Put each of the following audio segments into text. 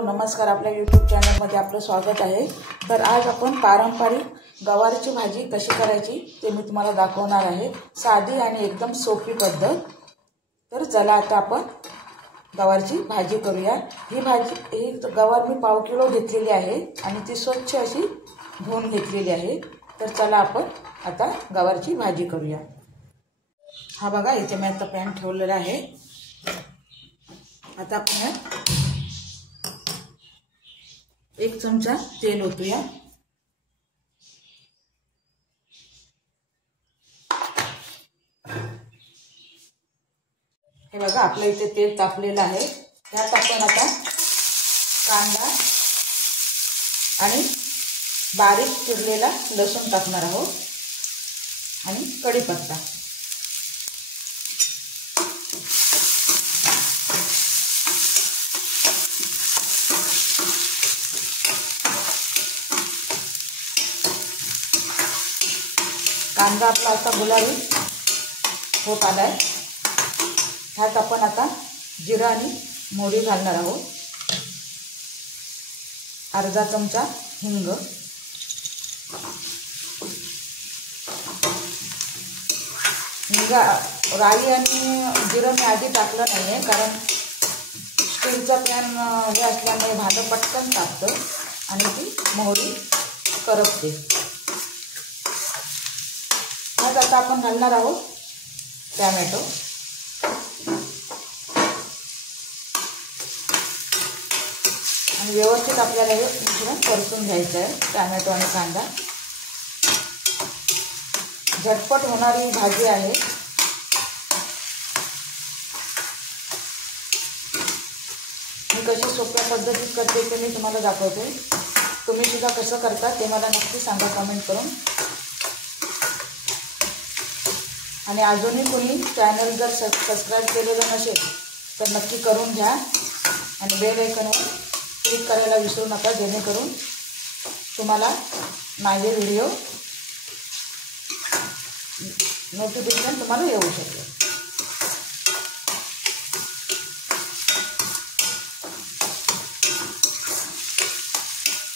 Hello नमस्कार, आपल्या YouTube चॅनलमध्ये आपलं स्वागत आहे। तर आज आपण पारंपरिक गवारीची भाजी कशी करायची ते मी तुम्हाला दाखवणार आहे। साधी आणि एकदम सोपी पद्धत। तर चला आता आपण गवारीची भाजी करूया। ही गवार मी पाव किलो घेतलेली आहे आणि ती स्वच्छ अशी धुवून घेतलेली आहे। तर चला आपण आता गवारीची भाजी करूया। हा बघा, इथे मी आता पॅन ठेवलेला आहे। आता आपण 1 चमचा तेल ओतूया। हे बघा, आपल्या इथे तेल तापलेलं आहे। त्यात आपण आता कांदा आणि बारीक चिरलेला लसूण टाकणार आहोत आणि कढीपत्ता। कांदा आपला आता गुलाबी होत आलाय। ह्यात आपण आता जिरा आणि मोहरी घालणार आहोत। अर्धा चमचा हिंग, राई आणि जिरं मी आधी टाकलं नाहीये, कारण स्टीलचा पॅन हे असल्यामुळे भांडं पटकन टाकतं आणि ती मोहरी करपते। ह्यात आता आपण घालणार आहोत टोमॅटो। आणि व्यवस्थित आपल्याला हे मिश्रण परतून घ्यायचं आहे। टोमॅटो आणि कांदा झटपट होणारी भाजी आहे। मी कशी सोप्या पद्धतीत करते ते मी तुम्हाला दाखवते। तुम्ही सुद्धा कसं करता ते मला नक्की सांगा कमेंट करून। आणि अजूनही कोणी चॅनल जर सबस्क्राइब केलेलं नसेल तर नक्की करून घ्या आणि बेल आयकॉनवर क्लिक करायला विसरू नका, जेणेकरून तुम्हाला माझे व्हिडिओ नोटिफिकेशन तुम्हाला येऊ शकेल।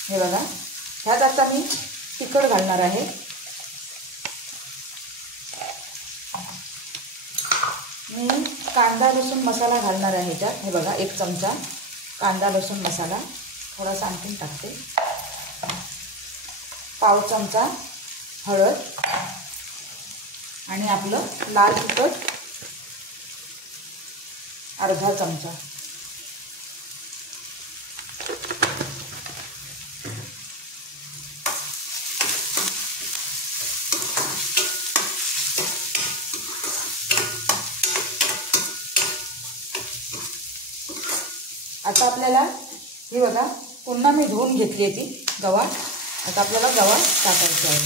हे बघा, ह्यात आता मी तिखट घालणार आहे। मी कांदा लसूण मसाला घालणार आहे ह्याच्यात। हे बघा, 1 चमचा कांदा लसूण मसाला, थोडासा आणखीन टाकते। पाव चमचा हळद आणि आपलं लाल तिखट अर्धा चमचा। आता आपल्याला ही बघा, पुन्हा मी धुवून घेतली ती गवार। आता आपल्याला गवार टाकायची आहे।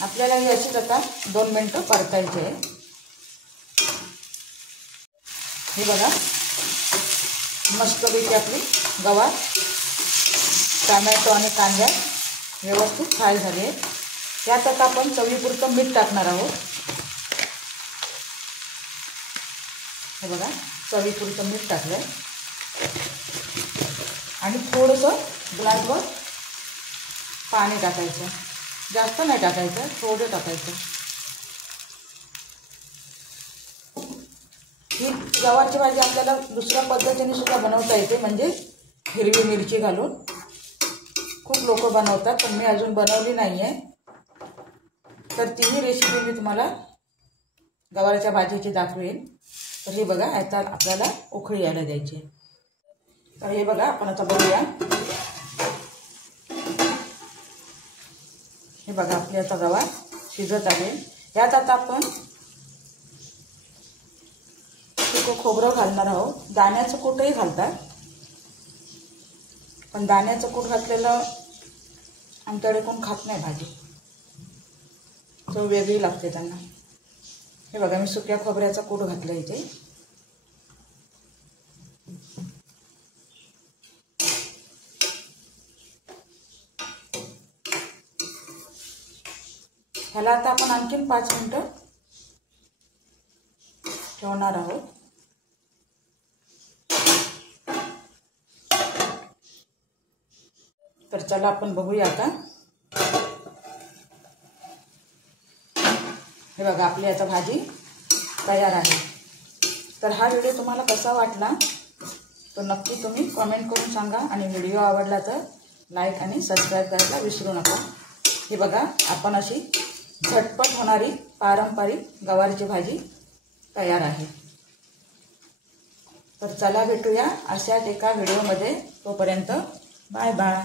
आपल्याला ही अशीच आता 2 मिनिटं परतायची आहे। हे बघा, मस्तपैकी आपली गवार टोमॅटो आणि कांदा व्यवस्थित फ्राय झाले। यात आता आपण चवीपुरतं मीठ टाकणार आहोत। हे बघा, चवीपुरतं मीठ टाकलंय आणि थोडंसं ग्लासभर पाणी टाकायचं। जास्त नाही टाकायचं, थोडं टाकायचं। ही गवारची भाजी आपल्याला दुसऱ्या पद्धतीने सुद्धा बनवता येते, म्हणजे हिरवी मिरची घालून। खूप लोक बनवतात, पण मी अजून बनवली नाही आहे। तर तीही रेसिपी मी तुम्हाला गवारीच्या भाजीची दाखवेन। तर हे बघा, आता आपल्याला उकळी यायला द्यायची आहे। तर हे बघा, आपण आता बघूया। हे बघा, आपली आता गवार शिजत आहे। यात आता आपण सुकं खोबरं घालणार आहोत। दाण्याचं कूटही घालतात, पण दाण्याचं कूट घातलेलं आमच्याकडे कोण खात नाही भाजी, चव वेगळी लागते त्यांना। हे बघा, मी सुक्या खोबऱ्याचा कूट घातला इथे। ह्याला आता आपण आणखीन 5 मिनिटं ठेवणार आहोत. तर चला आपण बघूया आता. हे बघा आपली आता भाजी तयार आहे. तर हा व्हिडिओ तुम्हाला कसा वाटला तो नक्की तुम्ही कमेंट करून सांगा आणि व्हिडिओ आवडला तर लाईक आणि सबस्क्राईब करायला विसरू नका. हे बघा आपण अशी झटपट होणारी पारंपरिक गवारीची भाजी तयार आहे. तर चला भेटूया अशाच एका व्हिडिओमध्ये. तोपर्यंत बाय बाय.